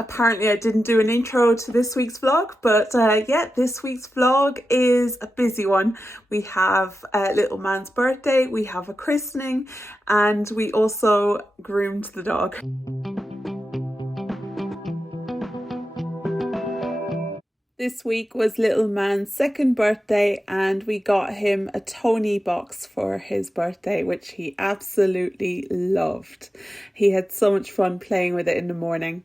Apparently I didn't do an intro to this week's vlog, but yeah, this week's vlog is a busy one. We have little man's birthday, we have a christening, and we also groomed the dog. This week was little man's second birthday and we got him a Tony box for his birthday, which he absolutely loved. He had so much fun playing with it in the morning.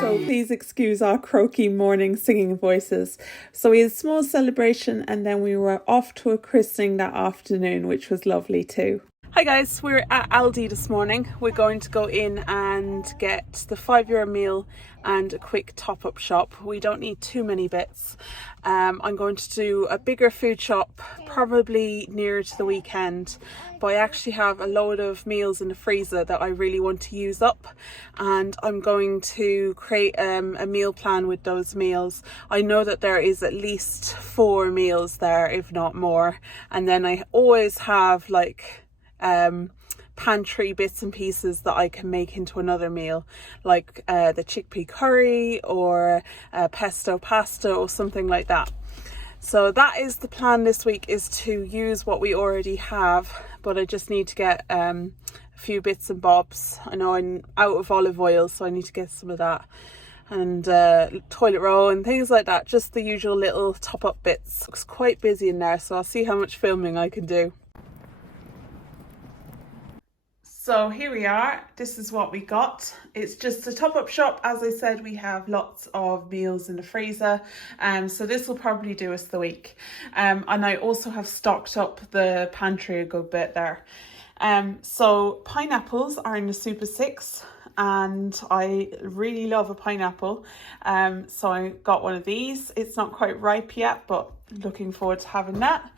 So please excuse our croaky morning singing voices. So we had a small celebration and then we were off to a christening that afternoon, which was lovely too. Hi guys, we're at Aldi this morning. We're going to go in and get the €5 meal and a quick top-up shop. We don't need too many bits. I'm going to do a bigger food shop probably nearer to the weekend, but I actually have a load of meals in the freezer that I really want to use up, and I'm going to create a meal plan with those meals. I know that there is at least 4 meals there, if not more, and then I always have like pantry bits and pieces that I can make into another meal, like the chickpea curry or pesto pasta or something like that. So that is the plan this week, is to use what we already have, but I just need to get a few bits and bobs. I know I'm out of olive oil, so I need to get some of that, and toilet roll and things like that, just the usual little top up bits. It's quite busy in there, so I'll see how much filming I can do. So here we are, this is what we got. It's just a top-up shop. As I said, we have lots of meals in the freezer, so this will probably do us the week. And I also have stocked up the pantry a good bit there. So pineapples are in the Super 6 and I really love a pineapple. So I got one of these. It's not quite ripe yet, but looking forward to having that.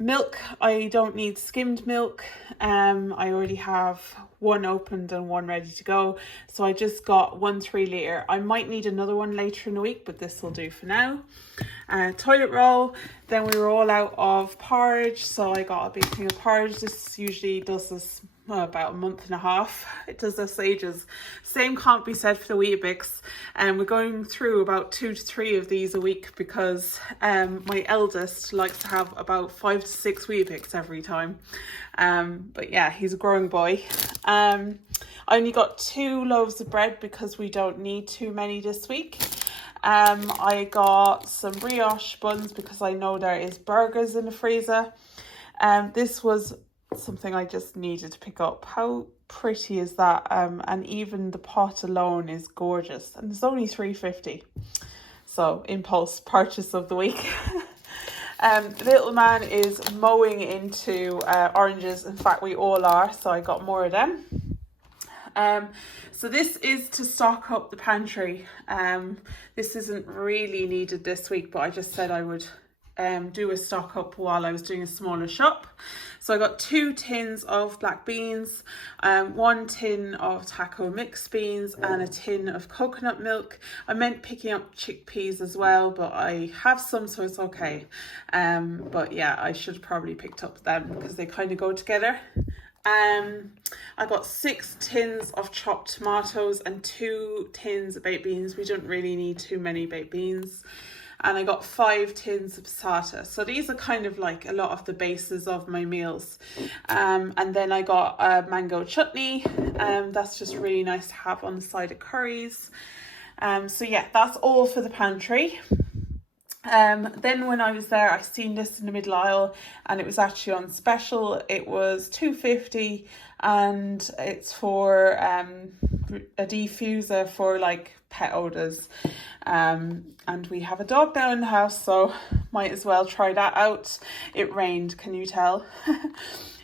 Milk, I don't need skimmed milk. I already have one opened and one ready to go, so I just got 1 3-litre. I might need another one later in the week, but this will do for now. Toilet roll, then we were all out of porridge, so I got a big thing of porridge. This usually does this about a month and a half. It does us ages. Same can't be said for the Weetabix, and we're going through about 2 to 3 of these a week because my eldest likes to have about 5 to 6 Weetabix every time. But yeah, he's a growing boy. I only got 2 loaves of bread because we don't need too many this week. I got some brioche buns because I know there is burgers in the freezer. This was something I just needed to pick up. How pretty is that? And even the pot alone is gorgeous, and it's only $3.50. So impulse purchase of the week. Little man is mowing into oranges. In fact, we all are, so I got more of them. So this is to stock up the pantry. This isn't really needed this week, but I just said I would do a stock up while I was doing a smaller shop. So I got 2 tins of black beans, 1 tin of taco mixed beans, and a tin of coconut milk. I meant picking up chickpeas as well, but I have some, so it's okay. But yeah, I should have probably picked up them because they kind of go together. I got 6 tins of chopped tomatoes and 2 tins of baked beans. We don't really need too many baked beans. And I got 5 tins of passata. So these are kind of like a lot of the bases of my meals. And then I got a mango chutney. That's just really nice to have on the side of curries. So yeah, that's all for the pantry. Then when I was there, I seen this in the middle aisle and it was actually on special. It was $2.50 and it's for a diffuser for like pet odors. And we have a dog now in the house, so might as well try that out. It rained, can you tell?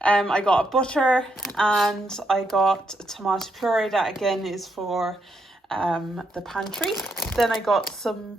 I got a butter and I got a tomato puree that again is for the pantry. Then I got some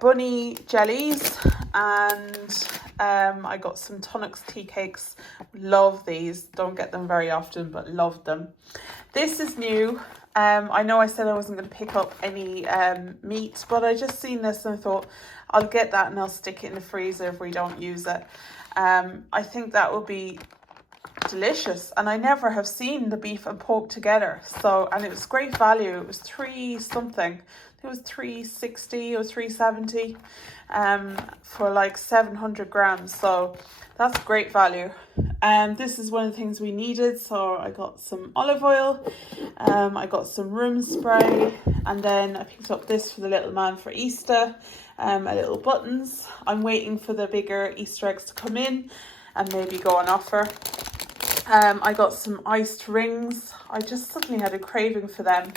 bunny jellies and I got some Tonics tea cakes. Love these, don't get them very often but love them. This is new. I know I said I wasn't going to pick up any meat, but I just seen this and I thought I'll get that and I'll stick it in the freezer if we don't use it. I think that would be delicious, and I never have seen the beef and pork together. So, and it was great value. It was $3 something. It was $3.60 or $3.70 for like 700 grams. So that's great value. This is one of the things we needed. So I got some olive oil, I got some room spray, and then I picked up this for the little man for Easter, a little buttons. I'm waiting for the bigger Easter eggs to come in and maybe go on offer. I got some iced rings. I just suddenly had a craving for them.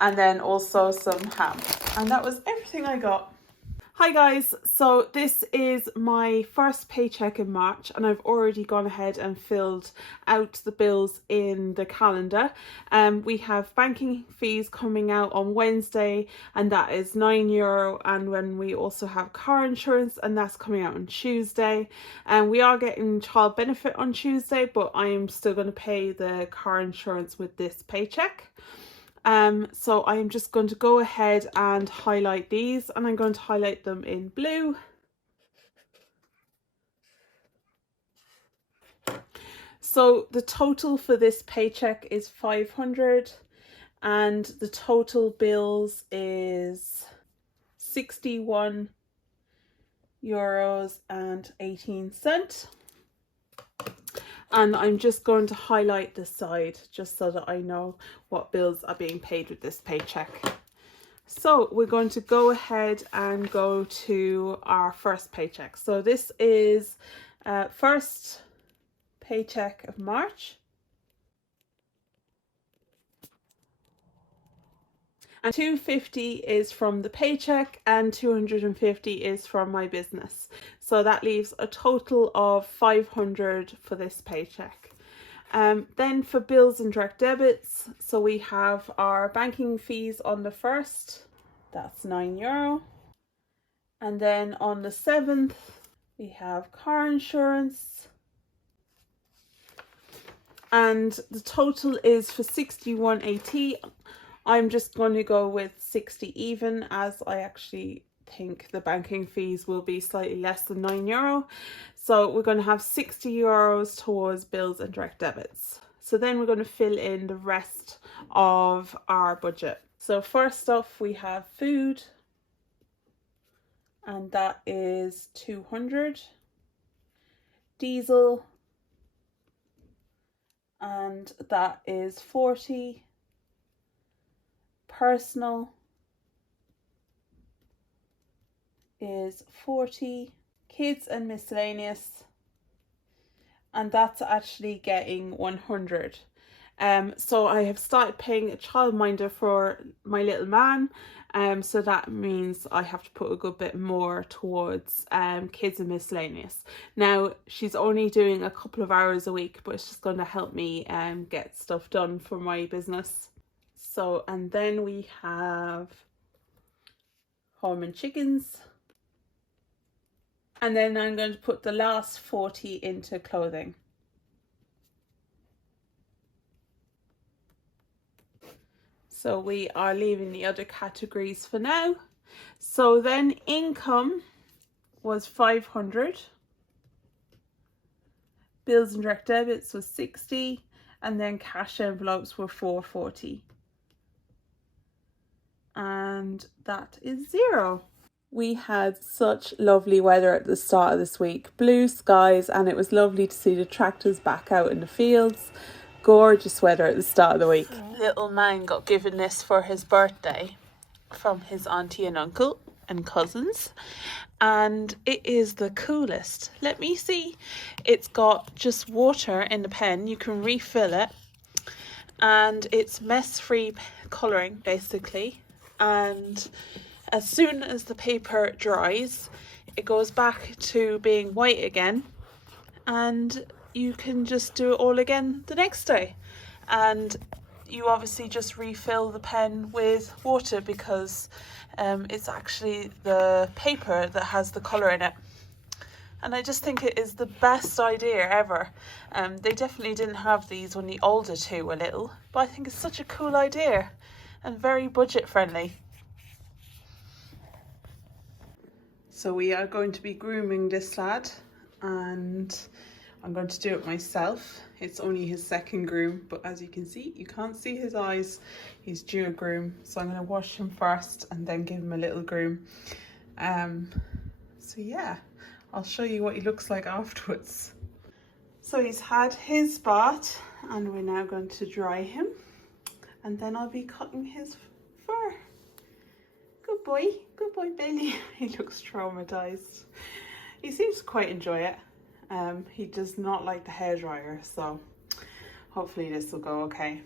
And then also some ham. And that was everything I got. Hi guys, so this is my first paycheck in March, and I've already gone ahead and filled out the bills in the calendar. We have banking fees coming out on Wednesday, and that is €9, and when we also have car insurance, and that's coming out on Tuesday. And we are getting child benefit on Tuesday, but I am still going to pay the car insurance with this paycheck. So I am just going to go ahead and highlight these, and I'm going to highlight them in blue. So the total for this paycheck is 500, and the total bills is €61.18. And I'm just going to highlight the side just so that I know what bills are being paid with this paycheck. So we're going to go ahead and go to our first paycheck. So this is first paycheck of March. And $250 is from the paycheck and $250 is from my business. So that leaves a total of $500 for this paycheck. Then for bills and direct debits, so we have our banking fees on the 1st, that's €9. And then on the 7th, we have car insurance. And the total is for $61.80. I'm just going to go with 60 even, as I actually think the banking fees will be slightly less than €9. So we're going to have €60 towards bills and direct debits. So then we're going to fill in the rest of our budget. So first off, we have food, and that is 200. Diesel, and that is 40. Personal is 40. Kids and miscellaneous, and that's actually getting 100. So I have started paying a childminder for my little man, so that means I have to put a good bit more towards kids and miscellaneous. Now she's only doing a couple of hours a week, but it's just going to help me get stuff done for my business. So, and then we have home and chickens. And then I'm going to put the last 40 into clothing. So we are leaving the other categories for now. So then income was 500. Bills and direct debits was 60. And then cash envelopes were 440. And that is 0. We had such lovely weather at the start of this week. Blue skies, and it was lovely to see the tractors back out in the fields. Gorgeous weather at the start of the week. Little man got given this for his birthday from his auntie and uncle and cousins. And it is the coolest. Let me see. It's got just water in the pen. You can refill it. And it's mess-free colouring, basically. And as soon as the paper dries, it goes back to being white again, and you can just do it all again the next day. And you obviously just refill the pen with water because it's actually the paper that has the colour in it. And I just think it is the best idea ever. They definitely didn't have these when the older two were little, but I think it's such a cool idea and very budget friendly. So we are going to be grooming this lad, and I'm going to do it myself. It's only his second groom, but as you can see, you can't see his eyes. He's due a groom, so I'm going to wash him first and then give him a little groom. So yeah, I'll show you what he looks like afterwards. So he's had his bath and we're now going to dry him, and then I'll be cutting his fur. Good boy Billy. He looks traumatized. He seems to quite enjoy it. He does not like the hairdryer, so hopefully this will go okay.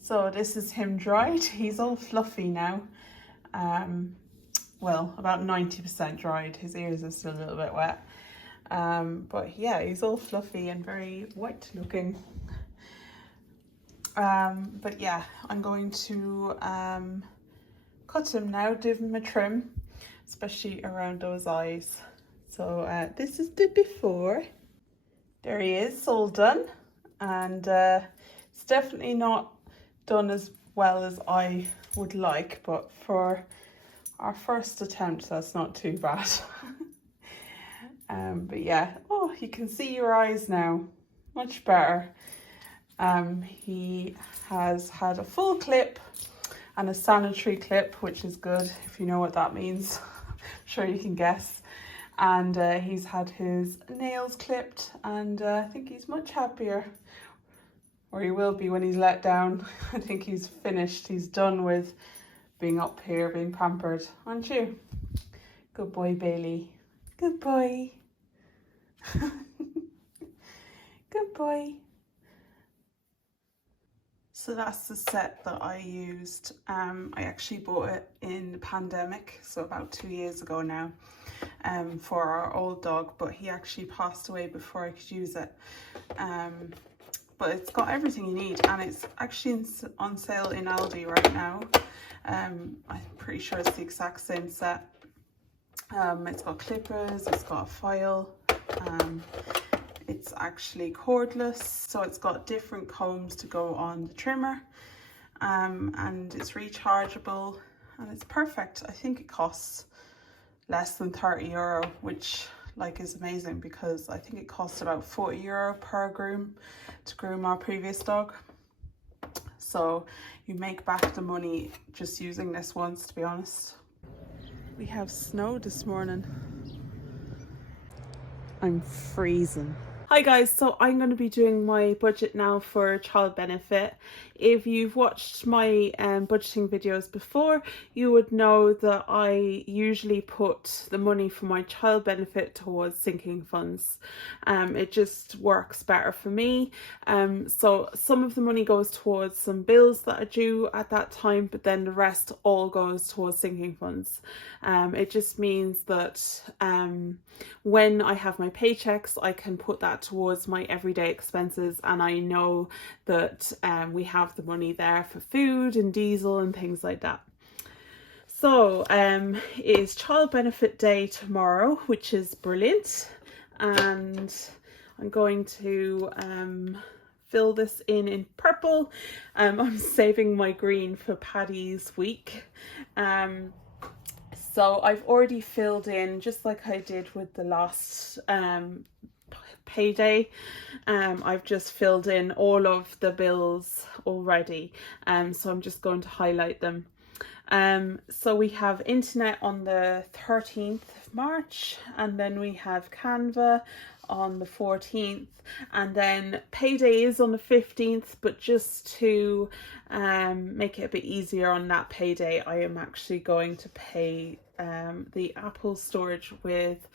So this is him dried. He's all fluffy now. Well, about 90% dried. His ears are still a little bit wet. But yeah, he's all fluffy and very white looking. But yeah, I'm going to cut him now, give him a trim, especially around those eyes. So this is the before. There he is, all done. And it's definitely not done as well as I would like, but for our first attempt, that's not too bad. But yeah, oh, you can see your eyes now, much better. He has had a full clip and a sanitary clip, which is good, if you know what that means. I'm sure you can guess. And he's had his nails clipped, and I think he's much happier, or he will be when he's let down. I think he's finished. He's done with being up here, being pampered, aren't you? Good boy, Bailey. Good boy. Good boy. So that's the set that I used. I actually bought it in the pandemic, so about 2 years ago now, for our old dog, but he actually passed away before I could use it. But it's got everything you need, and it's actually on sale in Aldi right now. I'm pretty sure it's the exact same set. It's got clippers, it's got a file, it's actually cordless, so it's got different combs to go on the trimmer, and it's rechargeable, and it's perfect. I think it costs less than €30, which is amazing, because I think it cost about €40 per groom to groom our previous dog. So you make back the money just using this once, to be honest. We have snow this morning. I'm freezing. Hi guys, so I'm going to be doing my budget now for child benefit. If you've watched my budgeting videos before, you would know that I usually put the money for my child benefit towards sinking funds. It just works better for me. So some of the money goes towards some bills that are due at that time, but then the rest all goes towards sinking funds. It just means that when I have my paychecks, I can put that towards my everyday expenses, and I know that we have the money there for food and diesel and things like that. So it is child benefit day tomorrow, which is brilliant, and I'm going to fill this in purple. I'm saving my green for Paddy's week. So I've already filled in, just like I did with the last payday. I've just filled in all of the bills already, so I'm just going to highlight them. So we have internet on the 13th of March, and then we have Canva on the 14th, and then payday is on the 15th, but just to make it a bit easier on that payday, I am actually going to pay the Apple storage with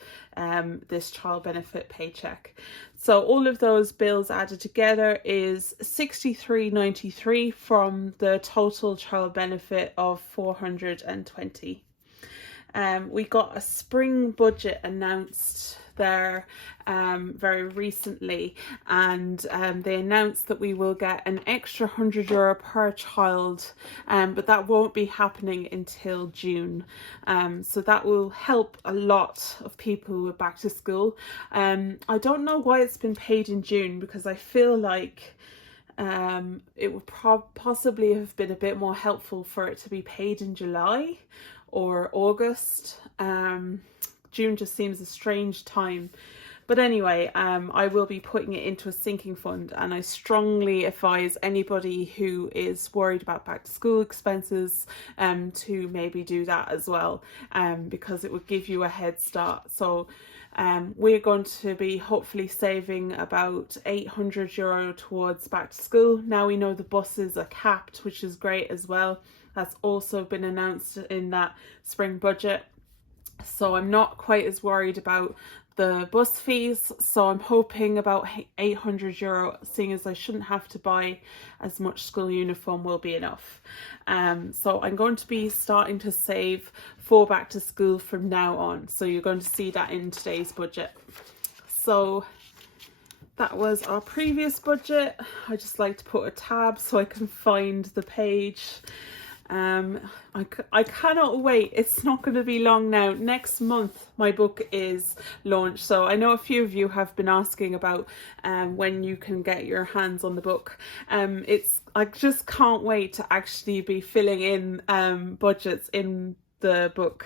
this child benefit paycheck. So all of those bills added together is $63.93 from the total child benefit of $420. We got a spring budget announced there very recently, and they announced that we will get an extra €100 per child, but that won't be happening until June. So that will help a lot of people who are back to school. I don't know why it's been paid in June, because I feel like it would possibly have been a bit more helpful for it to be paid in July or August. June just seems a strange time. But anyway, I will be putting it into a sinking fund, and I strongly advise anybody who is worried about back to school expenses to maybe do that as well, because it would give you a head start. So we're going to be hopefully saving about €800 towards back to school. Now we know the buses are capped, which is great as well. That's also been announced in that spring budget. So I'm not quite as worried about the bus fees. So I'm hoping about €800, seeing as I shouldn't have to buy as much school uniform, will be enough. So I'm going to be starting to save for back to school from now on. So you're going to see that in today's budget. So that was our previous budget. I just like to put a tab so I can find the page. I cannot wait. It's not going to be long now. Next month my book is launched, so I know a few of you have been asking about when you can get your hands on the book. I just can't wait to actually be filling in budgets in the book.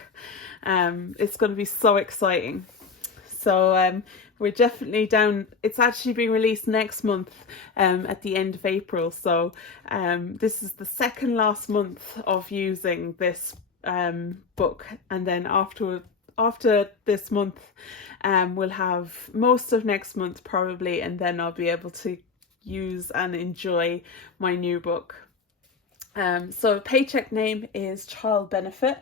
It's going to be so exciting. So we're definitely down. It's actually being released next month at the end of April. So this is the second last month of using this book. And then after this month, we'll have most of next month probably. And then I'll be able to use and enjoy my new book. So paycheck name is Child Benefit.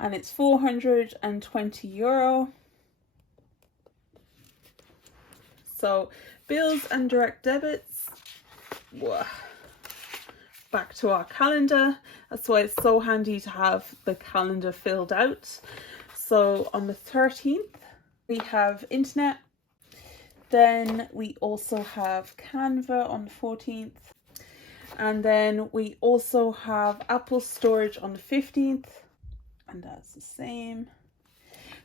And it's €420. So bills and direct debits. Back to our calendar. That's why it's so handy to have the calendar filled out. So on the 13th we have internet. Then we also have Canva on the 14th. And then we also have Apple storage on the 15th. And that's the same.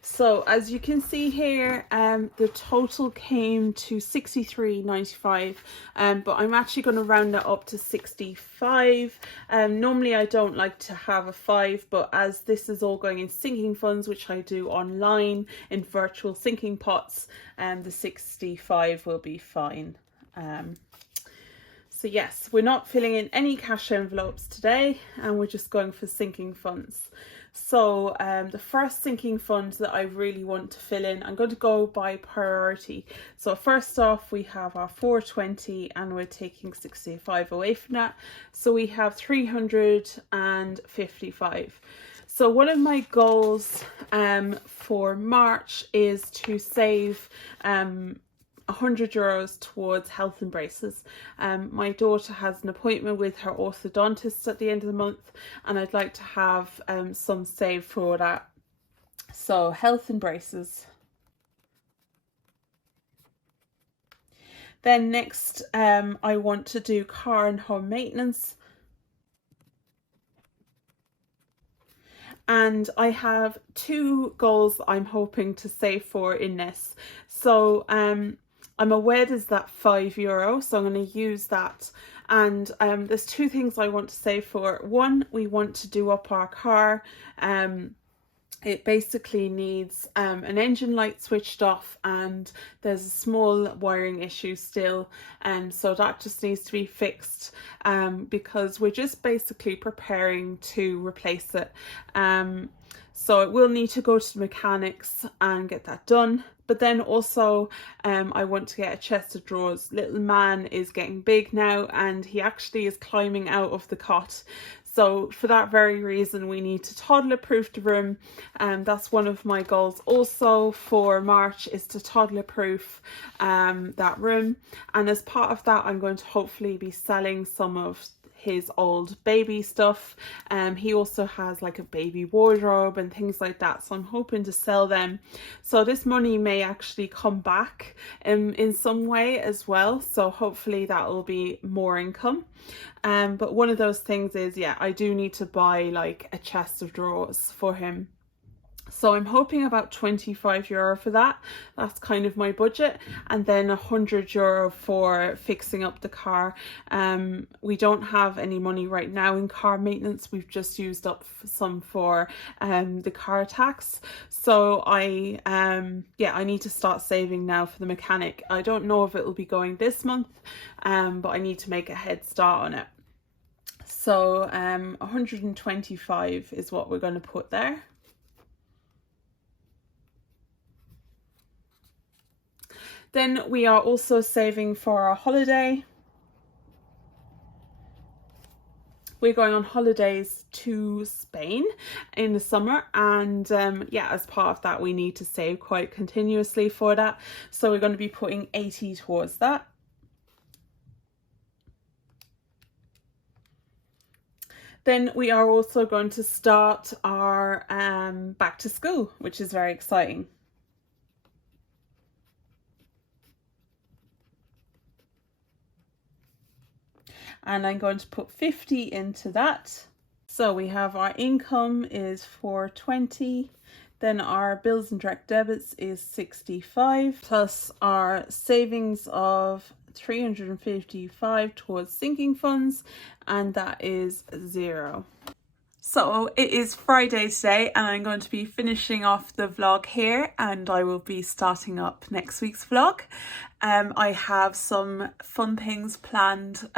So as you can see here, the total came to $63.95, but I'm actually going to round that up to 65. Normally I don't like to have a 5, but as this is all going in sinking funds, which I do online in virtual sinking pots, the 65 will be fine. So yes, we're not filling in any cash envelopes today, and we're just going for sinking funds. So the first sinking fund that I really want to fill in, I'm going to go by priority. So first off, we have our 420, and we're taking 65 away from that. So we have 355. So one of my goals for March is to save €100 towards health and braces. My daughter has an appointment with her orthodontist at the end of the month, and I'd like to have some saved for that. So health and braces. Then next I want to do car and home maintenance. And I have 2 goals I'm hoping to save for in this. So I'm aware there's that €5, so I'm going to use that. And there's 2 things I want to save for. One, we want to do up our car. It basically needs an engine light switched off, and there's a small wiring issue still, and so that just needs to be fixed because we're just basically preparing to replace it. So it will need to go to the mechanics and get that done. But then also I want to get a chest of drawers. Little man is getting big now, and he actually is climbing out of the cot. So for that very reason, we need to toddler proof the room, and that's one of my goals also for March, is to toddler proof that room. And as part of that, I'm going to hopefully be selling some of his old baby stuff. He also has like a baby wardrobe and things like that, so I'm hoping to sell them. So this money may actually come back in some way as well, so hopefully that will be more income. But one of those things is, yeah, I do need to buy like a chest of drawers for him. So I'm hoping about €25 for that. That's kind of my budget. And then €100 for fixing up the car. We don't have any money right now in car maintenance. We've just used up some for the car tax. So I need to start saving now for the mechanic. I don't know if it will be going this month, but I need to make a head start on it. So 125 is what we're going to put there. Then we are also saving for our holiday. We're going on holidays to Spain in the summer, and as part of that we need to save quite continuously for that. So we're going to be putting 80 towards that. Then we are also going to start our back to school, which is very exciting. And I'm going to put 50 into that. So we have our income is 420, then our bills and direct debits is 65, plus our savings of 355 towards sinking funds, and that is 0. So it is Friday today, and I'm going to be finishing off the vlog here, and I will be starting up next week's vlog. I have some fun things planned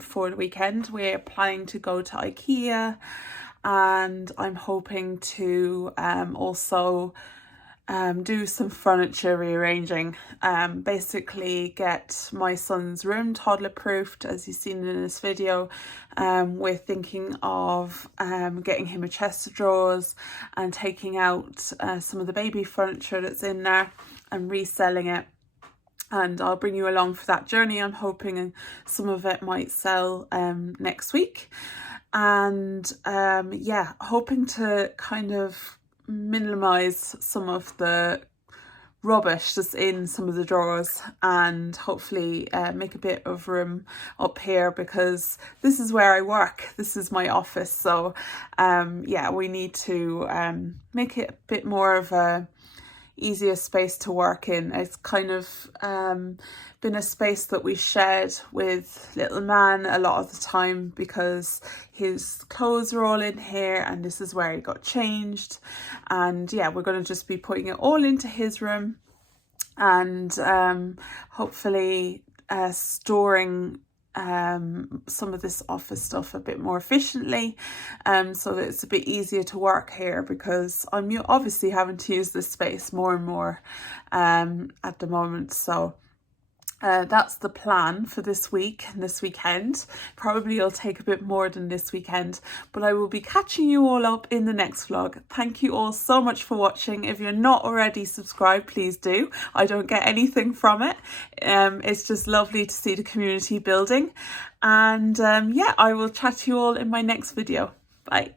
for the weekend. We're planning to go to IKEA, and I'm hoping to also do some furniture rearranging, basically get my son's room toddler proofed, as you've seen in this video. We're thinking of getting him a chest of drawers and taking out some of the baby furniture that's in there and reselling it, and I'll bring you along for that journey. I'm hoping some of it might sell next week, and hoping to kind of minimize some of the rubbish that's in some of the drawers, and hopefully make a bit of room up here, because this is where I work. This is my office, so we need to make it a bit more of a easier space to work in. It's kind of been a space that we shared with little man a lot of the time, because his clothes are all in here and this is where he got changed. And we're going to just be putting it all into his room, and hopefully storing some of this office stuff a bit more efficiently, so that it's a bit easier to work here, because I'm obviously having to use this space more and more at the moment. So that's the plan for this week and this weekend. Probably it'll take a bit more than this weekend, but I will be catching you all up in the next vlog. Thank you all so much for watching. If you're not already subscribed, please do. I don't get anything from it. It's just lovely to see the community building. And I will chat to you all in my next video. Bye.